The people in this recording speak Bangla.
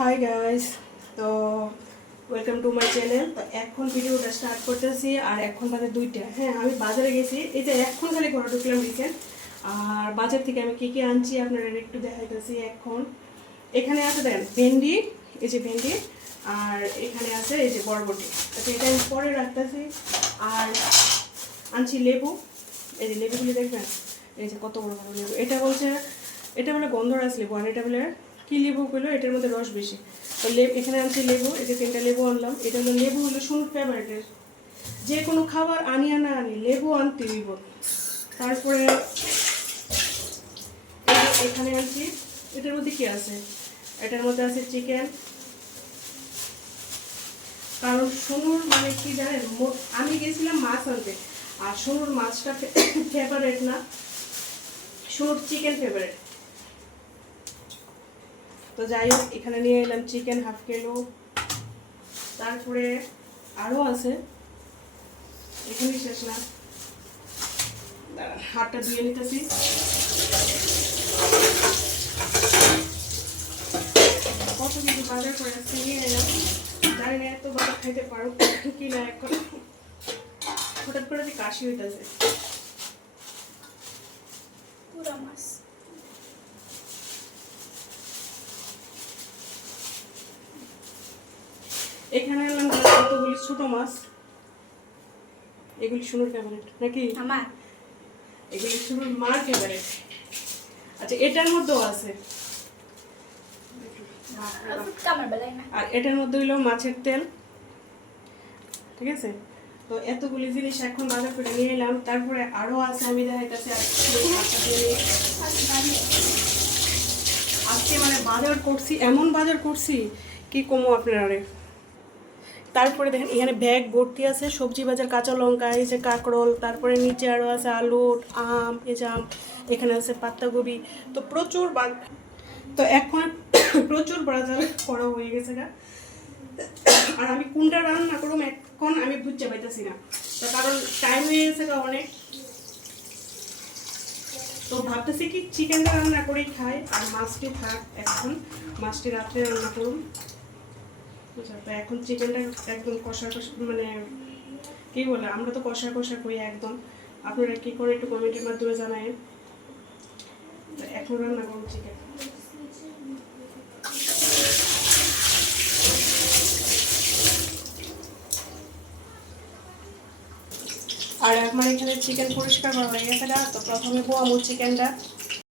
হাই গাইস, তো ওয়েলকাম টু মাই চ্যানেল। তো এখন ভিডিওটা স্টার্ট করতেছি আর এখন বাজে 2টা। হ্যাঁ, আমি বাজারে গেছি, এই যে এখন খালি ঘরে ঢুকলাম রিসেন্ট। আর বাজার থেকে আমি কী কী আনছি আপনারা একটু দেখাইতেছি। এখন এখানে আছে দেখেন ভেন্ডি, এই যে ভেন্ডি, আর এখানে আছে এই যে বরবটি। আচ্ছা, এটা আমি পরে রাখতেছি। আর আনছি লেবু, এই যে লেবুগুলি দেখবেন, এই যে কত বড় বড় লেবু। এটা বলে গন্ধরাজ লেবু, আর এটা বলে কী লেবু করলো, এটার মধ্যে রস বেশি। তো এখানে আনছি লেবু, এই যে 3টা লেবু আনলাম। এটা হলো লেবু, হলো শুনুর ফেভারিটের। যে কোনো খাবার আনি আর না আনি লেবু আনতে হইব। তারপরে এখানে আনছি, এটার মধ্যে কি আছে, এটার মধ্যে আছে চিকেন। কারণ সোনুর মানে কি জানেন, আমি গেছিলাম মাছ আনতে, আর সোনুর মাছটা ফেভারেট না, সোনুর চিকেন ফেভারেট। তো যাই হোক, এখানে নিয়ে এলাম চিকেন হাফ কিলো। তারপরে আরও আছে, এখানেই শেষ না, হাতটা ধুয়ে নিতেছি। কত কিছু বাজার করে আসছি, নিয়ে এলাম। জানি না এত বাজার খাইতে পারো কি না, এখন হঠাৎ করে কাশি হইতেছে। পুরা মাছ এখানে আনলাম কতগুলি ছোট মাছ, এগুলি শুনুর ফেভারিট নাকি আমার, এগুলি শুনুর মার ফেভারিট। আচ্ছা, এটার মধ্যেও আছে, আর এটার মধ্যে হইলো মাছের তেল, ঠিক আছে। তো এতগুলি জিনিস এখন বাজার করে নিয়ে এলাম। তারপরে আরও আছে, আমি দেখাইতেছি। আজকে মানে বাজার করছি, এমন বাজার করছি কি কমো আপনারা। তারপরে দেখেন এখানে ব্যাগ ভর্তি আছে সবজি বাজার, কাঁচা লঙ্কা, এই যে কাঁকরোল, তারপরে নিচে আরও আছে আলু, আম, এই যে আম, এখানে আছে পাত্তাকপি। তো প্রচুর তো এখন প্রচুর বাজার করা হয়ে গেছে গা। আর আমি কোনটা রান্না করুম এখন আমি বুঝতে পাইতেছি না, তার কারণ টাইম হয়ে গেছে গা অনেক। তো ভাবতেছি কি চিকেনটা রান্না করেই খাই, আর মাছটি থাক, এখন মাছটি রাত্রে রান্না করুন। তো এখন চিকেনটা একদম কষা কষা, মানে কি বলে, আমরা তো কষা কষা করি একদম। আপনারা কি করে একটু কমেন্টের মাধ্যমে জানায়। এখন রান্না করুন চিকেন। আর আমার এখানে চিকেন পরিষ্কার করা হয়ে গেছে না। তো প্রথমে বোয়ামু চিকেনটা,